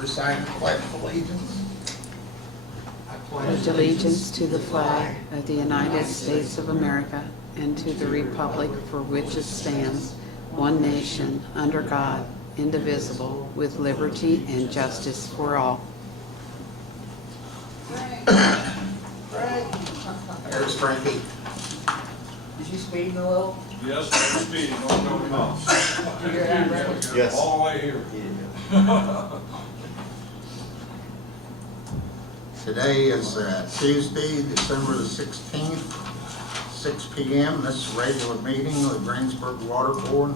Recite the Pledge of Allegiance. Pledge allegiance to the flag of the United States of America and to the republic for which it stands, one nation, under God, indivisible, with liberty and justice for all. There's Frankie. Did you speed a little? Yes, I was speeding, no miles. You hear that, Brandon? Yes. All the way here. Today is Tuesday, December the 16th, 6 p.m. This is a regular meeting of the Greensburg Water Board.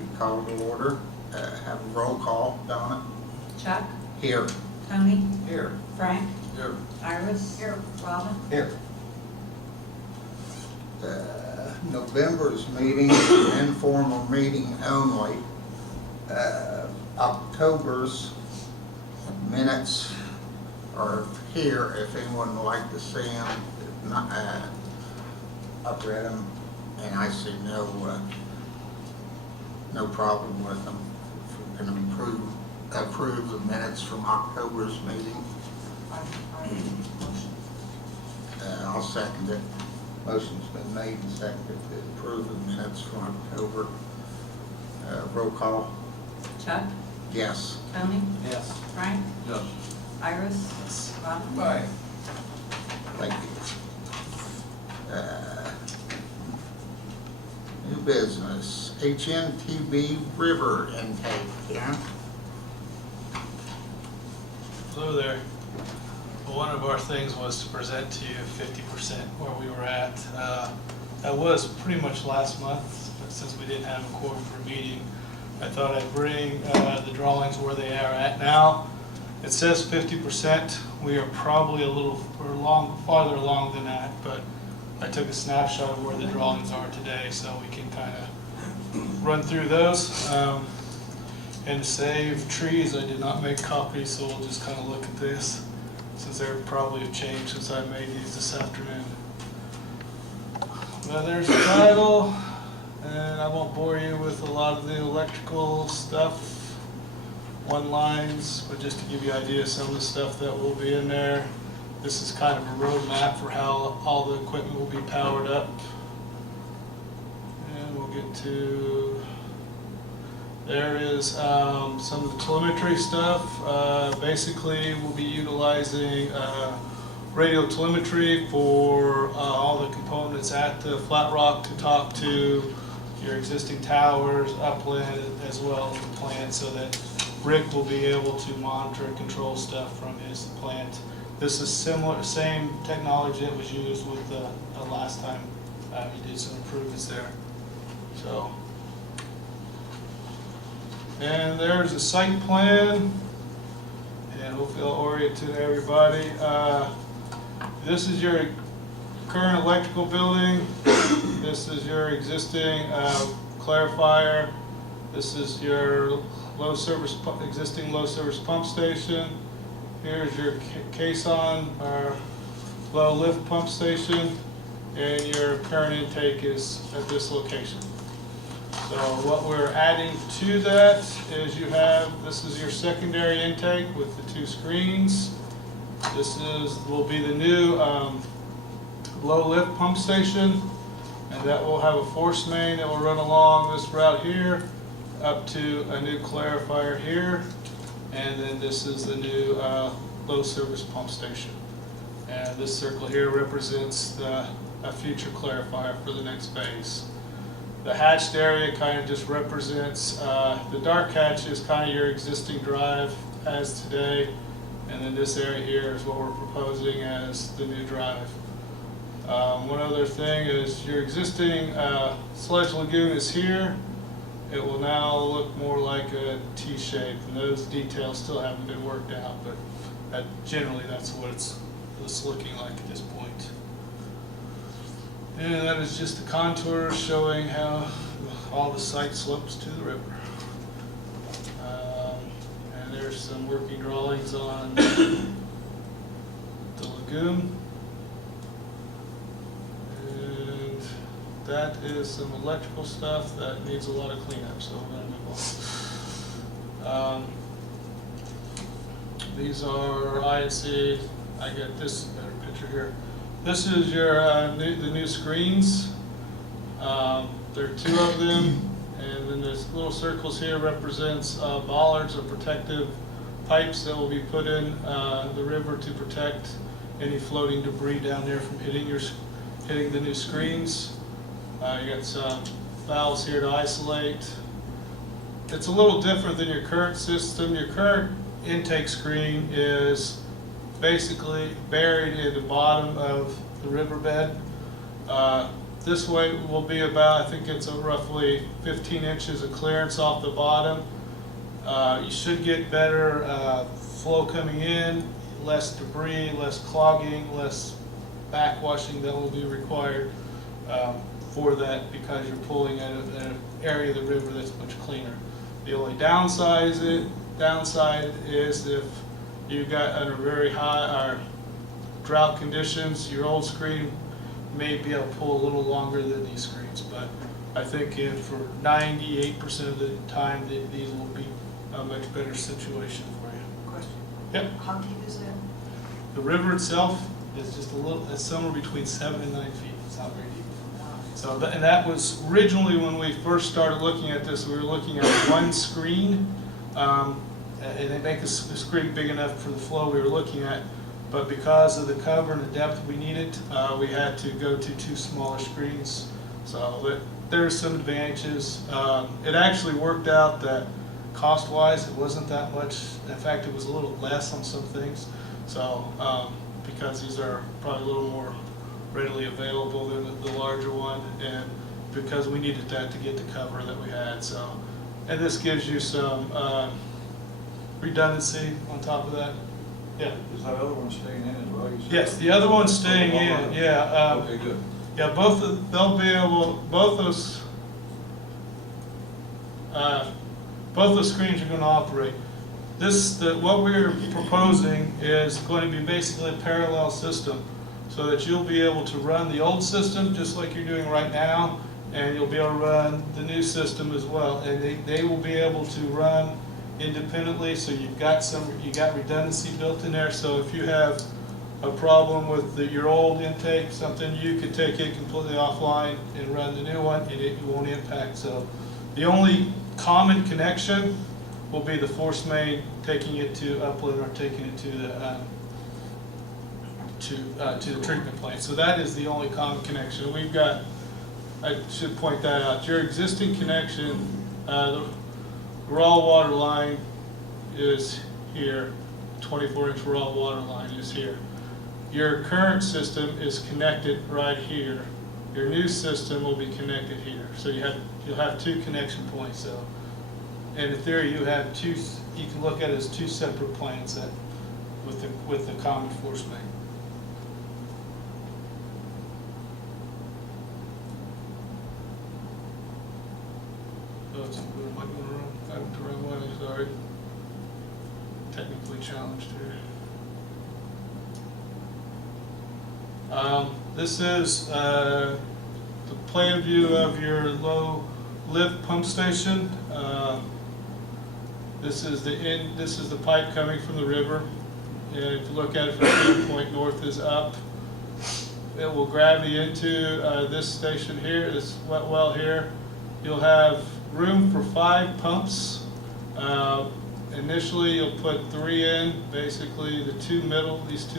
We call to order. Have a roll call. Donna? Chuck, Here. Tony, Here. Frank, Here. Iris, Robin. Here. November's meeting is an informal meeting only. October's minutes are here if anyone would like to see them. If not, I've read them and I see no problem with them. If we can approve the minutes from October's meeting. I'll second it. Motion's been made and seconded to approve the minutes from October. Roll call. Chuck, Yes. Tony, Yes. Frank, Yes. Iris, Robin. Bye. Thank you. New business, HNTB river intake, yeah? Hello there. Well, one of our things was to present to you 50% where we were at. That was pretty much last month, but since we didn't have a quorum for a meeting, I thought I'd bring the drawings where they are at now. It says 50%. We are probably a little farther along than that, but I took a snapshot of where the drawings are today so we can kind of run through those. And to save trees, I did not make copies, so we'll just kind of look at this, since they probably have changed since I made these this afternoon. Well, there's the title, and I won't bore you with a lot of the electrical stuff, one-lines, but just to give you an idea of some of the stuff that will be in there. This is kind of a roadmap for how all the equipment will be powered up. And we'll get to, there is some of the telemetry stuff. Basically, we'll be utilizing radio telemetry for all the components at the Flat Rock to talk to your existing towers, upland, as well as the plant, so that Rick will be able to monitor and control stuff from his plant. This is similar, same technology that was used with the last time he did some improvements there. So, and there's a site plan, and hopefully I'll orient to everybody. This is your current electrical building. This is your existing clarifier. This is your existing low service pump station. Here's your caisson, or low lift pump station, and your current intake is at this location. So what we're adding to that is this is your secondary intake with the two screens. This will be the new low lift pump station, and that will have a force main that will run along this route here up to a new clarifier here, and then this is the new low service pump station. And this circle here represents a future clarifier for the next phase. The hatched area kind of just represents, the dark hatch is kind of your existing drive as today, and then this area here is what we're proposing as the new drive. One other thing is your existing sludge lagoon is here. It will now look more like a T-shape, and those details still haven't been worked out, but generally that's what it's looking like at this point. And that is just the contour showing how all the site slopes to the river. And there's some working drawings on the lagoon. And that is some electrical stuff that needs a lot of cleanup, so we're going to move on. These are ISC. I get this better picture here. This is your the new screens. There are 2 of them, and then this little circles here represents bollards or protective pipes that will be put in the river to protect any floating debris down there from hitting the new screens. You got some valves here to isolate. It's a little different than your current system. Your current intake screen is basically buried in the bottom of the riverbed. This way will be about, I think it's roughly 15 inches of clearance off the bottom. You should get better flow coming in, less debris, less clogging, less backwashing that will be required for that, because you're pulling at an area of the river that's much cleaner. The only downside is if you got under very high or drought conditions, your old screen may be able to pull a little longer than these screens, but I think for 98% of the time, these will be a much better situation for you. Question. Yep. How deep is that? The river itself is just it's somewhere between 7 and 9 feet. It's not very deep. So, and that was originally when we first started looking at this, we were looking at 1 screen, and they make a screen big enough for the flow we were looking at. But because of the cover and the depth we needed, we had to go to 2 smaller screens. So there's some advantages. It actually worked out that cost-wise, it wasn't that much. In fact, it was a little less on some things. So because these are probably a little more readily available than the larger one, and because we needed that to get the cover that we had. So, and this gives you some redundancy on top of that. Yeah. Is that other one staying in as well? You said? Yes, the other one's staying in. Yeah. Okay, good. Yeah, both those screens are going to operate. What we're proposing is going to be basically a parallel system, so that you'll be able to run the old system just like you're doing right now, and you'll be able to run the new system as well, and they will be able to run independently. So you got redundancy built in there. So if you have a problem with your old intake, something, you could take it completely offline and run the new one, and it won't impact. So the only common connection will be the force main taking it to upland or taking it to the treatment plant. So that is the only common connection. We've got, I should point that out, your existing connection, the raw water line is here, 24-inch raw water line is here. Your current system is connected right here. Your new system will be connected here. So you'll have 2 connection points. So, and in theory, you have 2. You can look at it as 2 separate plants with the common force main. Oh, it's am I going wrong? I'm the wrong way. Sorry. Technically challenged here. This is the plan view of your low lift pump station. This is the pipe coming from the river, and if you look at it from the point, north is up. It will gravity into this station here, this wet well here. You'll have room for 5 pumps. Initially, you'll put 3 in. Basically, these 2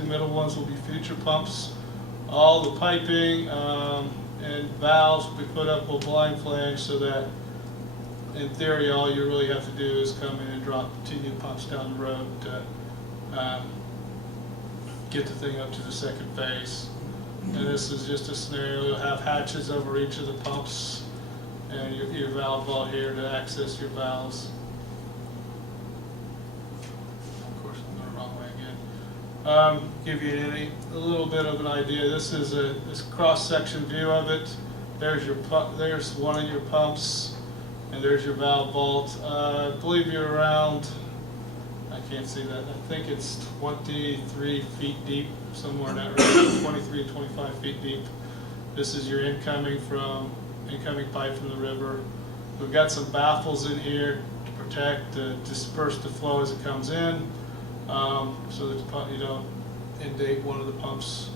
middle ones will be future pumps. All the piping and valves will be put up with blind flange, so that in theory all you really have to do is come in and drop 2 new pumps down the road to get the thing up to the second phase. And this is just a scenario. You'll have hatches over each of the pumps, and your valve vault here to access your valves. Of course, I'm going the wrong way again. Give you a little bit of an idea. This is this cross-section view of it. There's one of your pumps, and there's your valve vault. I believe you're around, I can't see that, I think it's 23 feet deep, somewhere in that range, 23 to 25 feet deep. This is your incoming pipe from the river. We've got some baffles in here to protect, to disperse the flow as it comes in. so that you don't inundate one of the pumps.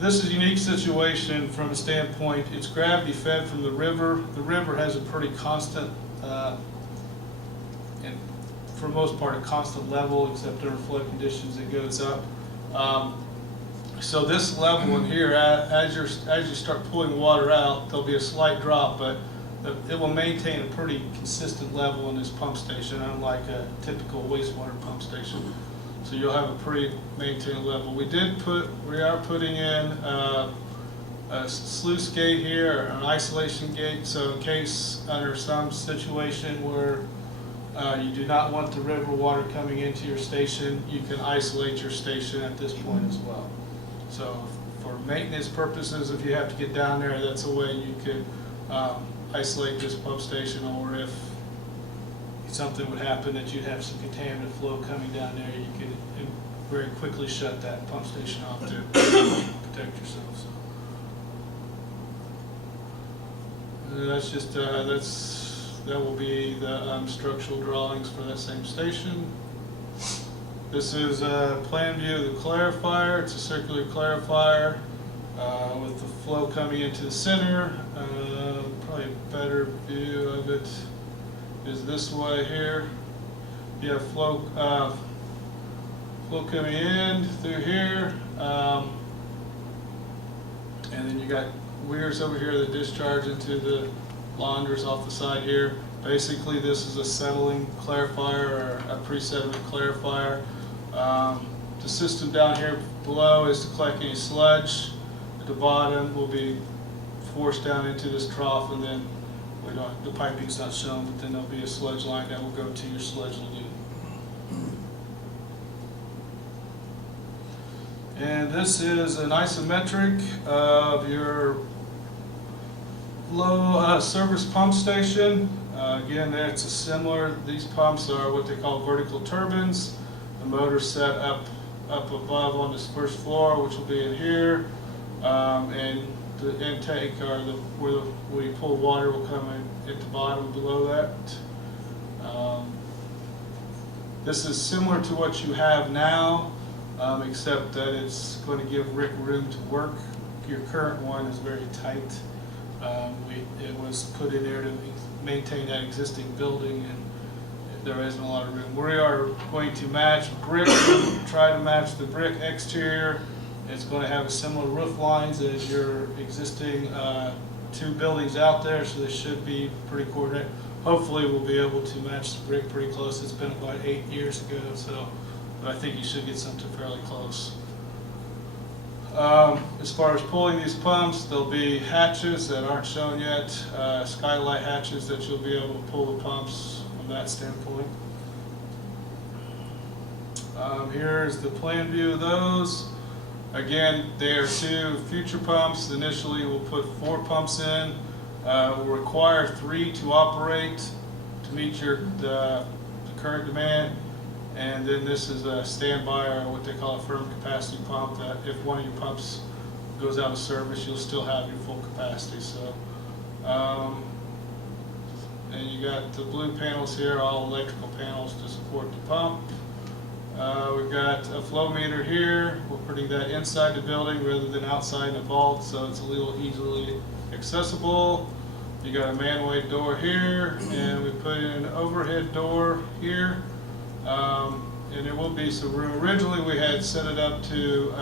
This is a unique situation from a standpoint, it's gravity fed from the river. The river has a pretty constant, and for the most part, a constant level, except during flood conditions it goes up. So this level in here, as you start pulling water out, there'll be a slight drop, but it will maintain a pretty consistent level in this pump station, unlike a typical wastewater pump station. So you'll have a pretty maintained level. We are putting in a sluice gate here, an isolation gate, so in case under some situation where you do not want the river water coming into your station, you can isolate your station at this point as well. So for maintenance purposes, if you have to get down there, that's a way you could isolate this pump station, or if something would happen that you'd have some contaminant flow coming down there, you could very quickly shut that pump station off to protect yourself. So that's just that will be the structural drawings for that same station. This is a plan view of the clarifier. It's a circular clarifier with the flow coming into the center. Probably a better view of it is this way here. You have flow coming in through here, and then you got weirs over here that discharge into the launders off the side here. Basically, this is a settling clarifier or a pre-sediment clarifier. The system down here below is to collect any sludge. At the bottom will be forced down into this trough, and then the piping's not shown, but then there'll be a sludge line that will go to your sludge lagoon. And this is an isometric of your low service pump station. Again, it's a similar. These pumps are what they call vertical turbines. The motor's set up above on this first floor, which will be in here, and the intake or where you pull water will come in at the bottom below that. This is similar to what you have now, except that it's going to give Rick room to work. Your current one is very tight. It was put in there to maintain that existing building, and there isn't a lot of room. We are going to match brick, try to match the brick exterior. It's going to have a similar roof lines as your existing two buildings out there, so they should be pretty coordinated. Hopefully we'll be able to match the brick pretty close. It's been about 8 years ago, so but I think you should get something fairly close. As far as pulling these pumps, there'll be hatches that aren't shown yet, skylight hatches that you'll be able to pull the pumps from that standpoint. Here's the plan view of those. Again, they are two future pumps. Initially, we'll put 4 pumps in. We'll require 3 to operate to meet the current demand. And then this is a standby, or what they call a firm capacity pump, that if one of your pumps goes out of service, you'll still have your full capacity. So, and you got the blue panels here, all electrical panels to support the pump. We've got a flow meter here. We're putting that inside the building rather than outside in a vault, so it's a little easily accessible. You got a man-way door here, and we put in an overhead door here. And there will be some room. Originally, we had set it up to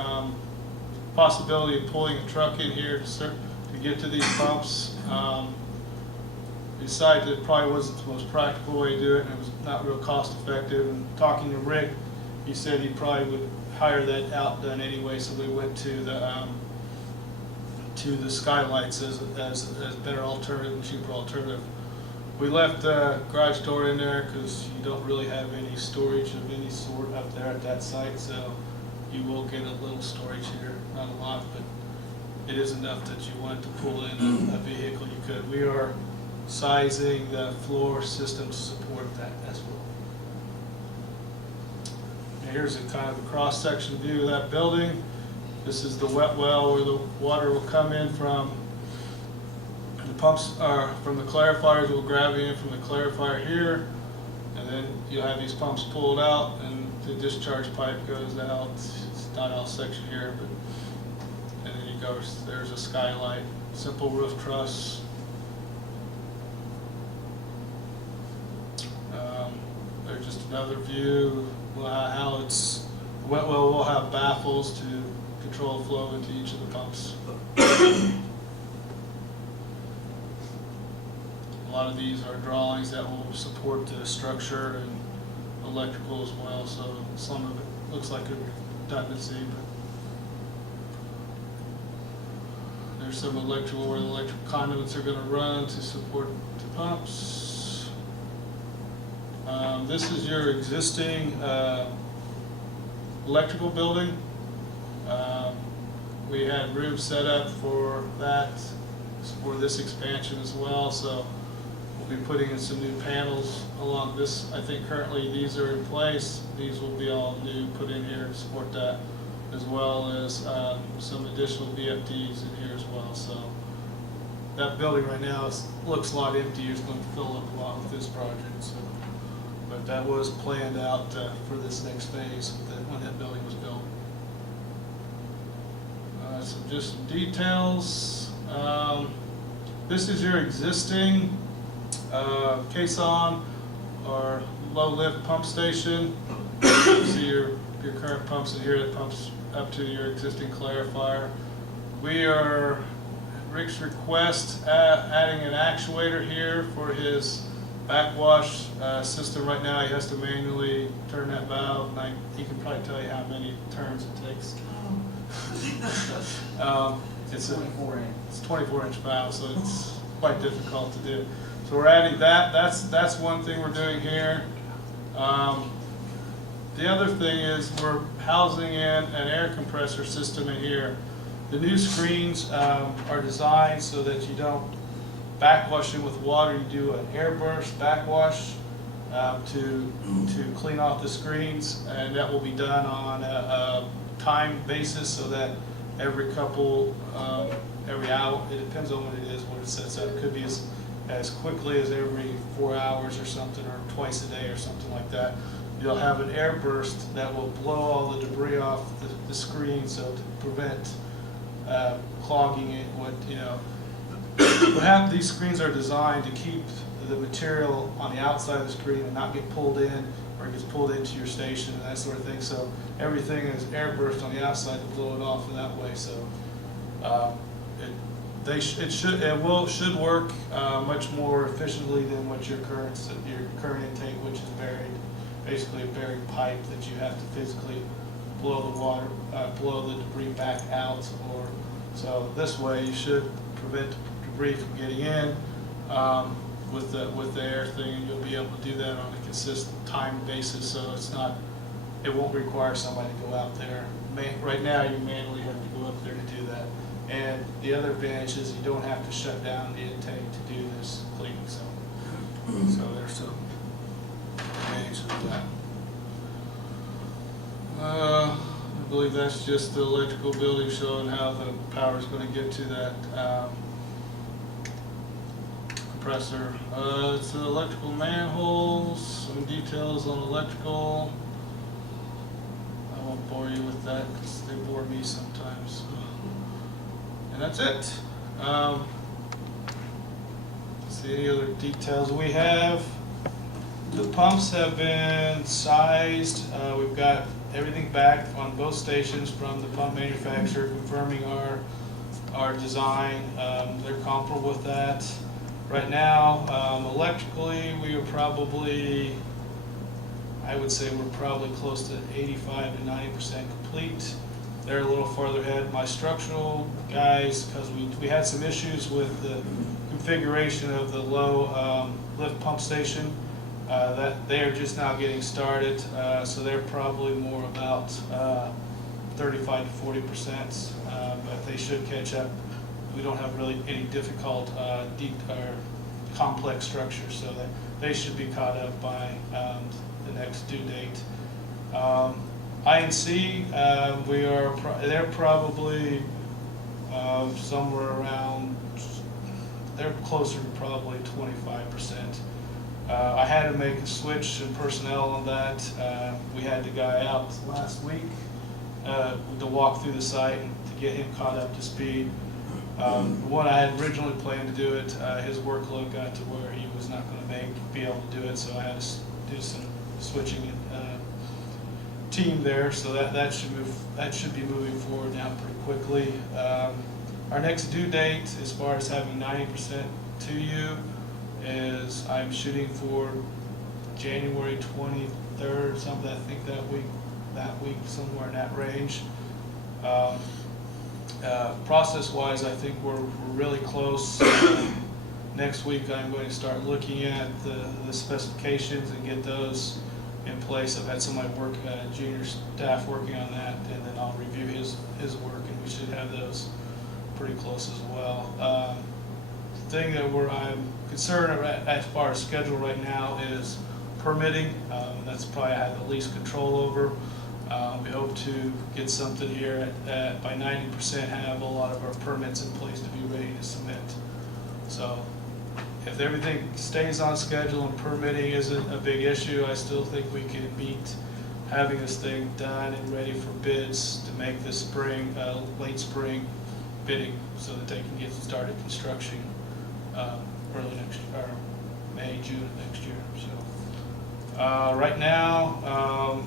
possibility of pulling a truck in here to get to these pumps. We decided that it probably wasn't the most practical way to do it, and it was not real cost effective. And talking to Rick, he said he probably would hire that out done anyway, so we went to the skylights as a better alternative and cheaper alternative. We left the garage door in there because you don't really have any storage of any sort up there at that site, so you will get a little storage here, not a lot, but it is enough that you want to pull in a vehicle you could. We are sizing the floor system to support that as well. And here's a kind of a cross-section view of that building. This is the wet well where the water will come in from. The pumps are from the clarifiers will grab in from the clarifier here, and then you'll have these pumps pulled out, and the discharge pipe goes out. It's not all section here, but, and then there's a skylight, simple roof truss. There's just another view, how it's, well, we'll have baffles to control flow into each of the pumps. A lot of these are drawings that will support the structure and electrical as well, so some of it looks like a redundancy, but there's some electrical where the electrical conduits are going to run to support the pumps. This is your existing electrical building. We had rooms set up for that, for this expansion as well, so we'll be putting in some new panels along this. I think currently these are in place. These will be all new, put in here to support that, as well as some additional VFDs in here as well. So that building right now looks a lot empty. It's going to fill up a lot with this project. So, but that was planned out for this next phase when that building was built. So just some details. This is your existing caisson or low lift pump station. You see your current pumps in here that pumps up to your existing clarifier. We are, Rick's request, adding an actuator here for his backwash system. Right now he has to manually turn that valve, and he can probably tell you how many turns it takes. It's a 24-inch valve, so it's quite difficult to do. So we're adding that. That's one thing we're doing here. The other thing is we're housing in an air compressor system in here. The new screens are designed so that you don't backwash in with water. You do an air burst backwash to clean off the screens, and that will be done on a time basis, so that every hour, it depends on what it is, what it sets up. It could be as quickly as every 4 hours or something, or twice a day or something like that. You'll have an air burst that will blow all the debris off the screen, so to prevent clogging it. These screens are designed to keep the material on the outside of the screen and not get pulled in, or it gets pulled into your station and that sort of thing. So everything is air burst on the outside to blow it off in that way. So it should work much more efficiently than what your current intake, which is basically a buried pipe that you have to physically blow the debris back out. So this way you should prevent debris from getting in with the air thing, and you'll be able to do that on a consistent time basis. So it won't require somebody to go out there. Right now you manually have to go up there to do that. And the other advantage is you don't have to shut down the intake to do this cleaning. So there's some advantages of that. I believe that's just the electrical building showing how the power is going to get to that compressor. It's the electrical manholes, some details on electrical. I won't bore you with that because they bore me sometimes. And that's it. See any other details we have? The pumps have been sized. We've got everything back on both stations from the pump manufacturer confirming our design. They're comfortable with that. Right now, electrically, we are probably, I would say we're probably close to 85 to 90% complete. They're a little farther ahead. My structural guys, because we had some issues with the configuration of the low lift pump station, that they are just now getting started, so they're probably more about 35 to 40%, but they should catch up. We don't have really any difficult, deep or complex structures, so that they should be caught up by the next due date. INC, they're probably somewhere around, they're closer to probably 25%. I had to make a switch in personnel on that. We had the guy out last week to walk through the site and to get him caught up to speed. The one I had originally planned to do it, his workload got to where he was not going to be able to do it, so I had to do some switching team there. So that should be moving forward now pretty quickly. Our next due date, as far as having 90% to you, is I'm shooting for January 23rd, something I think that week somewhere in that range. Process-wise, I think we're really close. Next week, I'm going to start looking at the specifications and get those in place. I've had some of my junior staff working on that, and then I'll review his work, and we should have those pretty close as well. The thing that I'm concerned about as far as schedule right now is permitting. That's probably I have the least control over. We hope to get something here at by 90%, have a lot of our permits in place to be ready to submit. So if everything stays on schedule and permitting isn't a big issue, I still think we can meet having this thing done and ready for bids to make this spring, late spring bidding, so that they can get started construction early next year, or May, June of next year. So right now,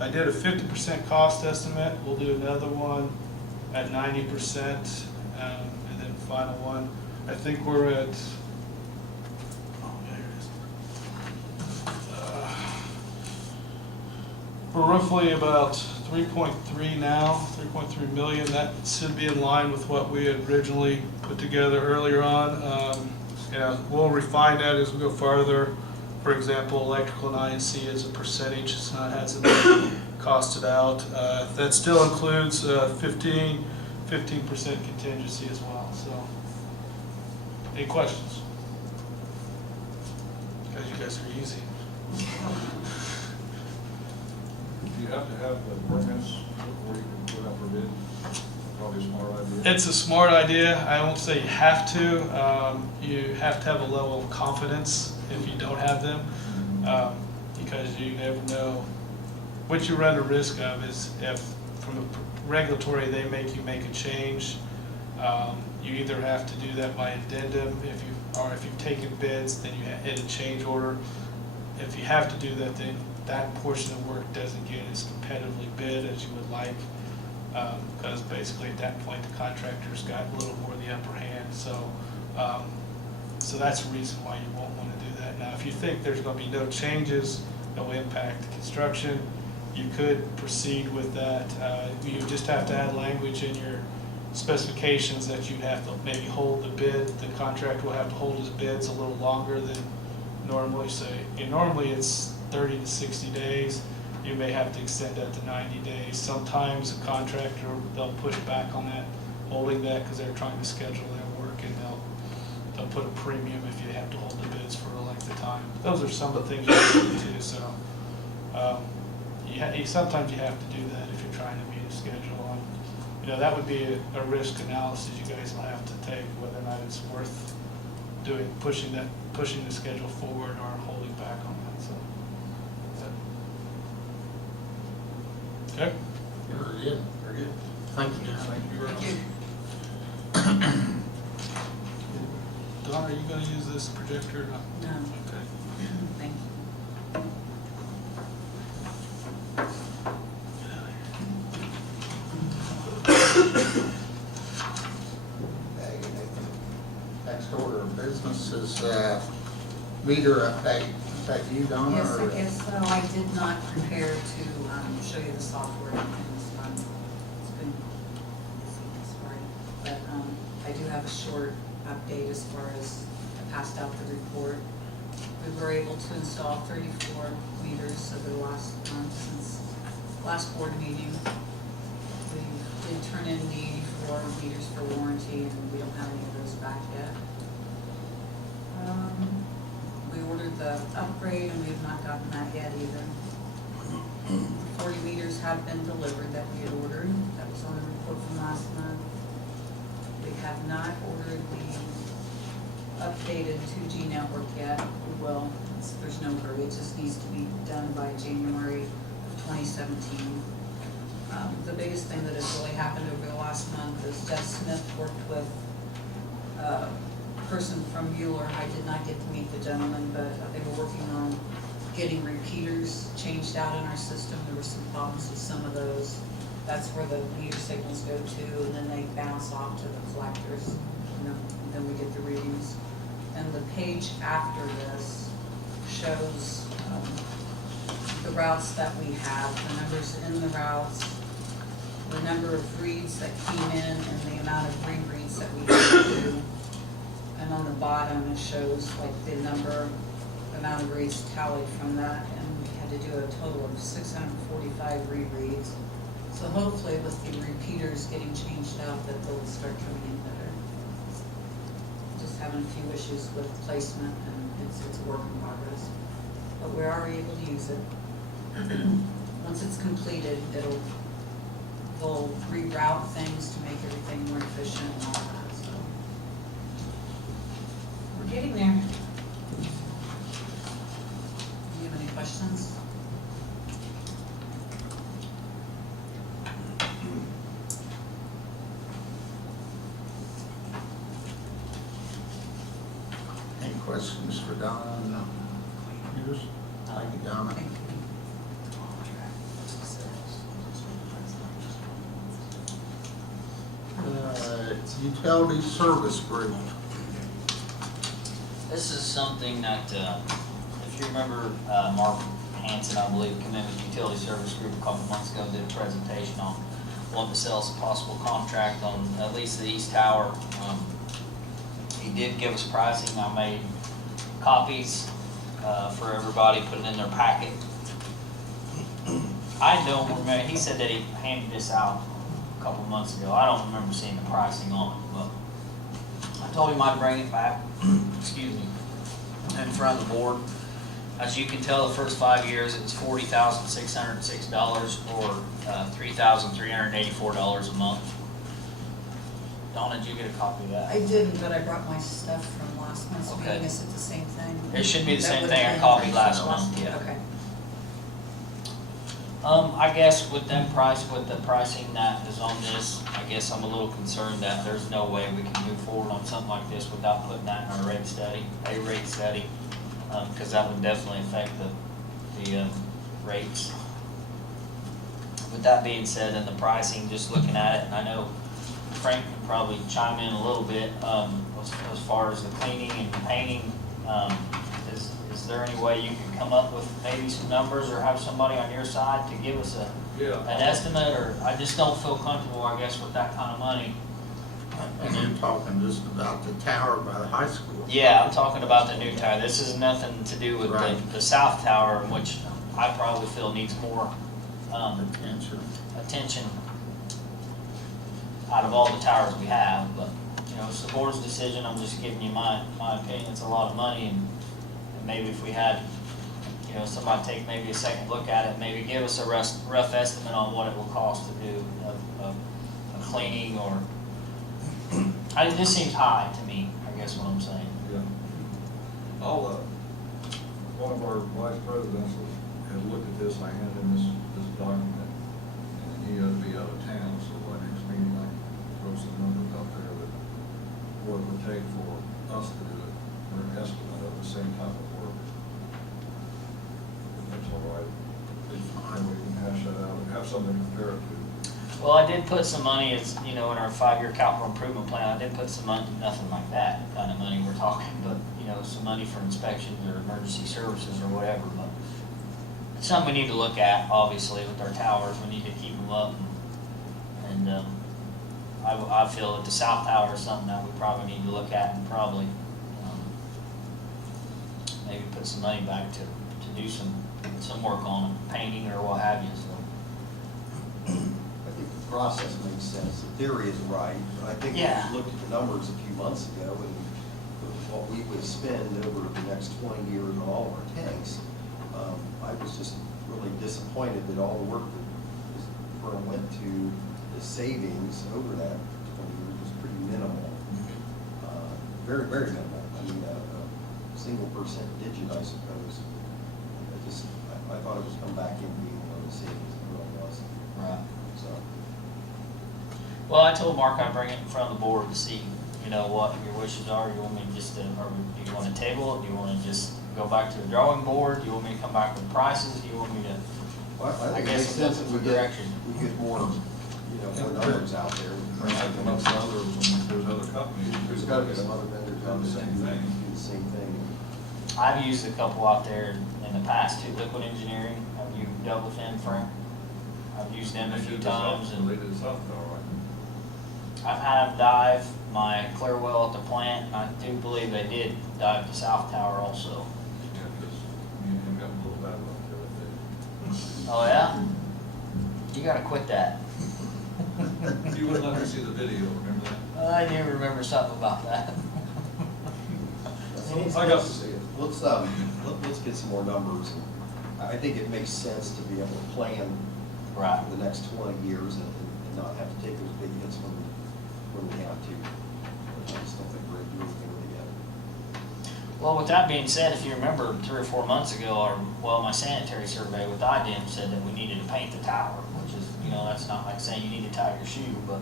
I did a 50% cost estimate. We'll do another one at 90%, and then final one. I think we're at, there it is. We're roughly about 3.3 now, 3.3 million. That should be in line with what we had originally put together earlier on. We'll refine that as we go farther. For example, electrical and I&C as a percentage, so it hasn't been costed out. That still includes 15% contingency as well. So, any questions? You guys are easy. Do you have to have the permits before you can put out for bid? Probably a smart idea. It's a smart idea. I won't say you have to. You have to have a level of confidence if you don't have them, because you never know. What you run the risk of is if from the regulatory they make you make a change, you either have to do that by addendum if you've taken bids, then you hit a change order. If you have to do that, then that portion of work doesn't get as competitively bid as you would like, because basically at that point the contractor's got a little more of the upper hand. So that's the reason why you won't want to do that. Now, if you think there's going to be no changes, no impact to construction, you could proceed with that. You just have to add language in your specifications that you'd have to maybe hold the bid. The contractor will have to hold his bids a little longer than normally. So normally it's 30 to 60 days. You may have to extend that to 90 days. Sometimes a contractor, they'll push back on that, holding that because they're trying to schedule their work, and they'll put a premium if you have to hold the bids for a length of time. Those are some of the things you have to do too. So sometimes you have to do that if you're trying to meet a schedule. That would be a risk analysis you guys will have to take, whether or not it's worth pushing the schedule forward or holding back on that. So, okay. Very good. Very good. Thank you. Thank you very much. Thank you. Don, are you going to use this projector or not? No, Okay. thank you. Next order of business is meter update. Is that you, Donna? Yes, or- I guess so. I did not prepare to show you the software and things. It's been busy this morning. But I do have a short update as far as I passed out the report. We were able to install 34 meters over the last month since last board meeting. We did turn in the 84 meters for warranty, and we don't have any of those back yet. We ordered the upgrade, and we have not gotten that yet either. 40 meters have been delivered that we had ordered. That was on the report from last month. We have not ordered the updated 2G network yet. We will there's no hurry, it just needs to be done by January of 2017. The biggest thing that has really happened over the last month is Jeff Smith worked with a person from Mueller. I did not get to meet the gentleman, but they were working on getting repeaters changed out in our system. There were some problems with some of those. That's where the meter signals go to, and then they bounce off to the collectors, and then we get the readings. And the page after this shows the routes that we have, the numbers in the routes, the number of reads that came in, and the amount of rereads that we had to do. And on the bottom, it shows like the amount of reads tallied from that, and we had to do a total of 645 rereads. So hopefully with the repeaters getting changed out, that they'll start coming in better. Just having a few issues with placement, and it's a work in progress. But we are able to use it. Once it's completed, they'll reroute things to make everything more efficient and all that, so. We're getting there. Do you have any questions? Any questions for Donna? No. Yours? Thank you, Donna. Thank you. Utility service group. This is something that, if you remember, Mark Hanson, I believe, came in with Utility Service Group a couple months ago, did a presentation on wanting to sell us a possible contract on at least the East Tower. He did give us pricing. I made copies for everybody, put it in their packet. I don't remember, he said that he handed this out a couple months ago. I don't remember seeing the pricing on it, but I told him I'd bring it back, excuse me, in front of the board. As you can tell, the first 5 years, it was $40,606 or $3,384 a month. Donna, did you get a copy of that? I didn't, but I brought my stuff from last month's Okay. meeting. Is it the same thing? It should be the That same would've thing I been copied last month, yeah. Okay. I guess with the pricing that is on this, I guess I'm a little concerned that there's no way we can move forward on something like this without putting that in our rate study, because that would definitely affect the rates. With that being said, and the pricing, just looking at it, and I know Frank can probably chime in a little bit, as far as the cleaning and painting, is there any way you can come up with maybe some numbers or have somebody on your side to give us an estimate, or I just don't feel comfortable, I guess, with that kind of money. And you're talking just about the tower by the high school. Yeah, I'm talking about the new tower. This is nothing to do with Right. the south tower, which I probably feel needs more attention out of all the towers we have, but, you know, it's the board's decision. I'm just giving you my opinion. It's a lot of money, and maybe if we had, you know, somebody take maybe a second look at it, maybe give us a rough estimate on what it will cost to do a cleaning, or, it just seems high to me, I guess what I'm saying. Yeah. One of our vice presidents has looked at this, I handed him this document, and he had to be out of town, so by next meeting, I can throw some numbers out there that what it would take for us to do it, or an estimate of the same type of work. If that's all right, and we can hash that out, and have something to compare it to. Well, I did put some money, as you know, in our 5-year capital improvement plan. I did put some money, nothing like that kind of money we're talking, but, you know, some money for inspections or emergency services or whatever. But it's something we need to look at, obviously, with our towers. We need to keep them up. And I feel that the south tower is something that we probably need to look at, and probably maybe put some money back to do some work on it, painting or what have you. So. I think the process makes sense. The theory is right, but I think Yeah. we looked at the numbers a few months ago, and what we would spend over the next 20 years on all of our tanks, I was just really disappointed that all the work that this firm went to, the savings over that 20 years was pretty minimal. Very, very minimal. I mean, single percent digit, I suppose. I thought it was come back in being one of the same as it really was, Right. so. Well, I told Mark I'd bring it in front of the board to see, you know, what your wishes are. You want me to just, or do you want to table it? Do you want to just go back to the drawing board? Do you want me to come back with prices? Do you want me to? Well, I think it guess makes sense if we get, direction. we get more, you know, more numbers out there. Like amongst others, there's other companies. There's gotta be some other vendors out there that do the same thing. I've used a couple out there in the past too. Liquid Engineering. Have you dealt with them, Frank? I've used them a few times, and They did something, all right. I've had them dive my clear well at the plant, and I do believe they did dive the south tower also. Yeah, because me and him got a little bad luck the other day. Oh yeah? You gotta quit that. You wouldn't let me see the video, remember that? I do remember something about that. I got, Let's get some more numbers. I think it makes sense to be able to plan Right. for the next 20 years and not have to take those big hits when we have to. I just don't think we're going to do anything really yet. Well, with that being said, if you remember 3 or 4 months ago, my sanitary survey with IDEM said that we needed to paint the tower, which is, you know, that's not like saying you need to tie your shoe, but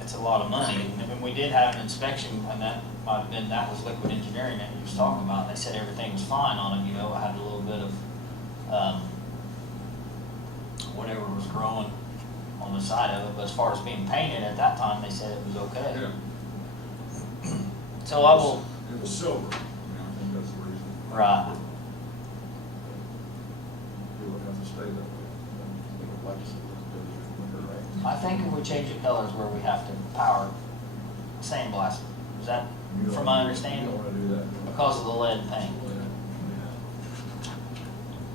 it's a lot of money. And we did have an inspection, and that might have been, that was Liquid Engineering that he was talking about. They said everything was fine on it, you know, it had a little bit of, whatever was growing on the side of it, but as far as being painted at that time, they said it was okay. yeah. So I will, It was silver, I think that's the reason. right, It would have to stay that way. I would like to see those buildings quicker, right? I think if we change the colors where we have to power sandblast, is that, You don't- from my You understanding, don't want to do that. because of the lead paint?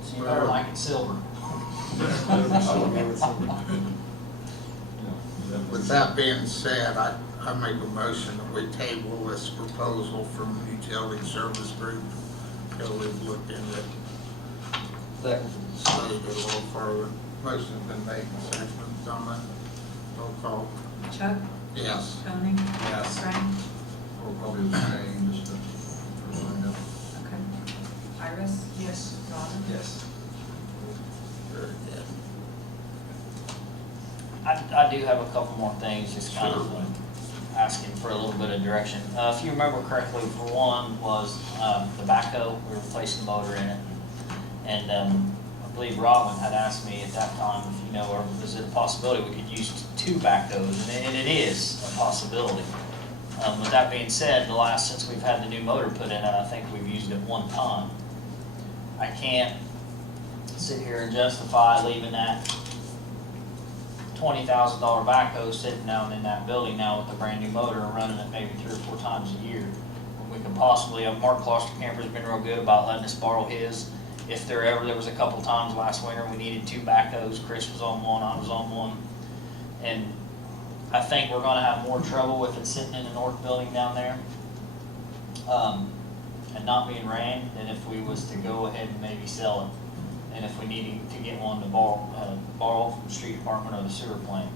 So you better like it silver. With that being said, I make a motion that we table this proposal from Utility Service Group until we've looked into it, studied it a little further. Motion's been made and seconded, comment, roll call. Chuck? Yes. Tony? Yes. Frank? Or probably the same, just to, remind them. Okay. Iris? Yes. Robin? Yes. Very good. I do have a couple more things, just kind of asking for a little bit of direction. If you remember correctly, for one was the backhoe, we replaced the motor in it. And I believe Robin had asked me at that time, if you know, or is it a possibility we could use 2 backhoes? And it is a possibility. With that being said, since we've had the new motor put in it, I think we've used it 1 time. I can't sit here and justify leaving that $20,000 backhoe sitting down in that building now with a brand new motor and running it maybe 3 or 4 times a year. We could possibly, Mark Klostercamper's been real good about letting us borrow his. If there was a couple times last winter we needed 2 backhoes, Chris was on one, I was on one. And I think we're gonna have more trouble with it sitting in the north building down there, and not being ran than if we was to go ahead and maybe sell it. And if we needed to get one to borrow from the street department or the sewer plant.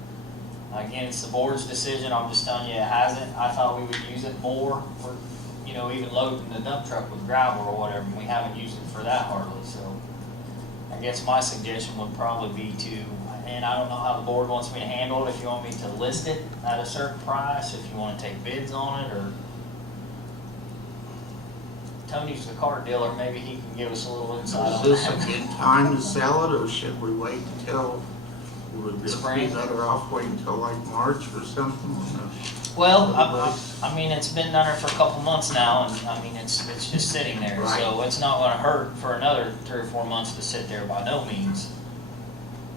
Again, it's the board's decision, I'm just telling you it hasn't. I thought we would use it more for, you know, even loading the dump truck with gravel or whatever, and we haven't used it for that hardly, so. I guess my suggestion would probably be to, and I don't know how the board wants me to handle it, if you want me to list it at a certain price, if you wanna take bids on it, or Tony's the car dealer, maybe he can give us a little insight on Is that. this a good time to sell it, or should we wait until, would this be Spring. better off waiting until like March or something? Well, I mean, it's been down there for a couple months now, and I mean, it's just sitting there, Right. so it's not gonna hurt for another 3 or 4 months to sit there, by no means.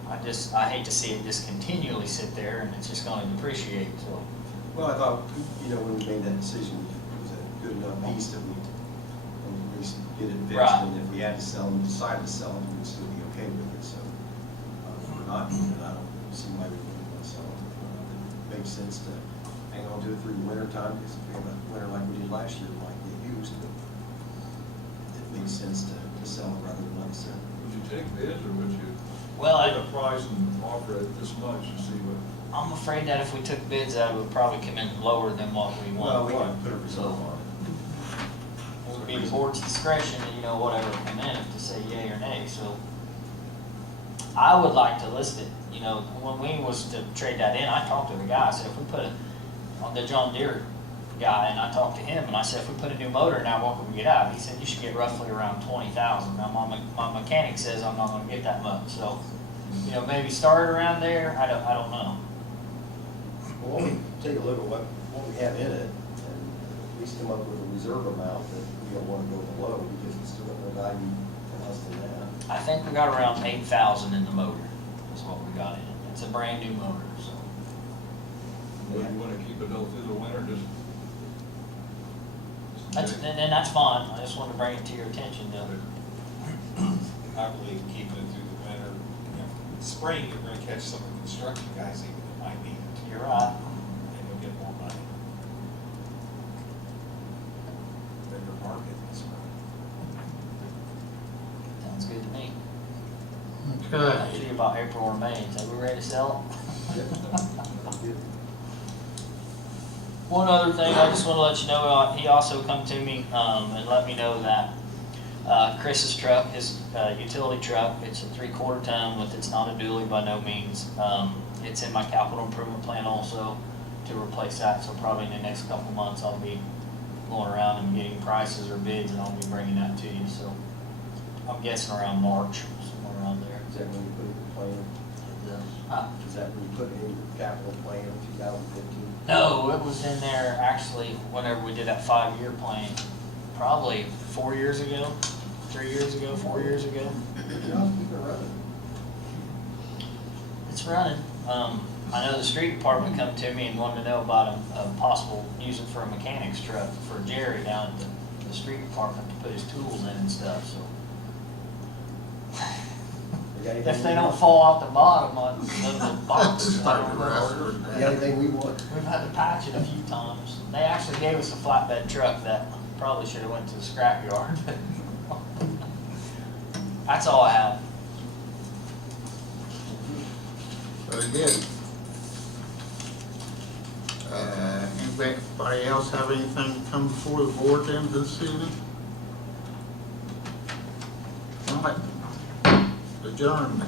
I hate to see it just continually sit there, and it's just gonna depreciate, so. Well, I thought, you know, when we made that decision, it was a good enough piece that we at least get it fixed. Right. And if we had to sell them, decide to sell them, we'd still be okay with it, so. If we're not doing it, I don't see why we wouldn't want to sell it. It makes sense to hang on to it through the winter time, because if we have a winter like we did last year, it might get used, but it makes sense to sell it rather than let it sit. Would you take bids, or would you Well, put a price and offer it this much and see what? I'm afraid that if we took bids, that would probably come in lower than what we Well, want. we can put a reserve on it. So it'd be the board's discretion, you know, whatever come in, to say yay or nay, so. I would like to list it, you know, when we was to trade that in, I talked to the guy, I said, if we put it on the John Deere guy, and I talked to him, and I said, if we put a new motor now, what can we get out? He said, you should get roughly around 20,000. Now, my mechanic says I'm not gonna get that much, so, you know, maybe start around there, I don't know. Well, why don't we take a look at what we have in it, and at least come up with a reserve amount that we don't want to go below, because it's still got no value to us than that. I think we got around 8,000 in the motor, is what we got in it. It's a brand new motor, so. Well, you wanna keep it though through the winter, just. And that's fine, I just wanted to bring it to your attention, though. I believe keeping it through the winter, you know, spring, you're gonna catch some of the construction guys even that might need it. You're right. And you'll get more money. Bigger market in the spring. Sounds good to me. Okay. Actually, about April or May, so we ready to sell it? One other thing, I just want to let you know, he also come to me and let me know that Chris's truck, his utility truck, it's a 3/4 ton, it's not a dually by no means. It's in my capital improvement plan also to replace that, so probably in the next couple months I'll be going around and getting prices or bids, and I'll be bringing that to you. So I'm guessing around March, somewhere around there. Is that when you put it in the plan? Is that when you put it in your capital plan of 2015? No, it was in there actually whenever we did that 5-year plan, probably 4 years ago, 3 years ago, 4 years ago. Yeah, keep it running. It's running. I know the street department come to me and wanted to know about a possible use it for a mechanic's truck for Jerry down at the street department to put his tools in and stuff, so. If they don't fall out the bottom of the box, I don't know. You got anything we want? We've had to patch it a few times. They actually gave us a flatbed truck that probably should have went to the scrapyard. That's all I have. Very good. Anybody else have anything to come before the board then this evening? All right. Adjourned.